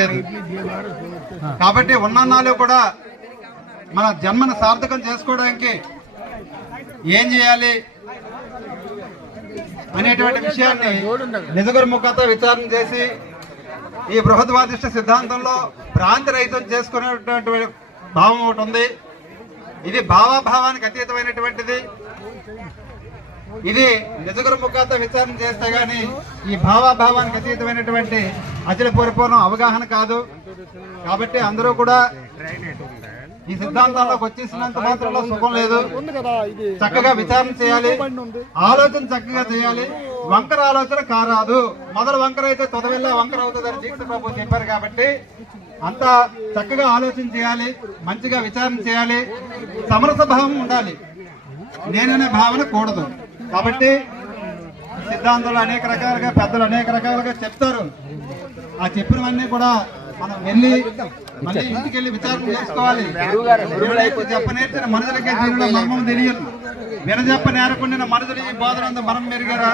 లేదు. కాబట్టి ఉన్నన్నాళ్ళు కూడా మన జన్మను సార్థకం చేసుకోవడానికి ఏం చేయాలి అనేటువంటి విషయాన్ని నిజగురుముఖంతో విచారణ చేసి ఈ బృహద్వాదిష్ట సిద్ధాంతంలో భ్రాంతి రహితం చేసుకునేటువంటి భావం ఒకటి ఉంది. ఇది భావాభావానికి అతీతమైనటువంటిది. ఇది నిజగురుముఖంతో విచారణ చేస్తే గాని ఈ భావాభావానికి అతీతమైనటువంటి అచల పరిపూర్ణ అవగాహన కాదు. కాబట్టి అందరూ కూడా ఈ సిద్ధాంతాల్లోకి వచ్చేసినంత మాత్రంలో సుఖం లేదు. చక్కగా విచారణ చేయాలి, ఆలోచన చక్కగా చేయాలి. వంకర ఆలోచన కారాదు. మొదలు వంకర అయితే తొదవెల్లా వంకర అవుతుందని దీక్ష ప్రభు చెప్పారు. కాబట్టి అంతా చక్కగా ఆలోచన చేయాలి, మంచిగా విచారణ చేయాలి, సమరస భావం ఉండాలి, నేననే భావన కూడదు. కాబట్టి సిద్ధాంతాలు అనేక రకాలుగా పెద్దలు అనేక రకాలుగా చెప్తారు. ఆ చెప్పినవన్నీ కూడా మనం వెళ్ళి మళ్ళీ ఇంటికి వెళ్ళి విచారణ చేసుకోవాలి. చెప్పనేర్చిన మనుషులకే దీనిలో మర్మం తెలియదు. వినజెప్ప నేరకుండా మనుషులు ఈ బోధనంతా మనం మెరుగరా.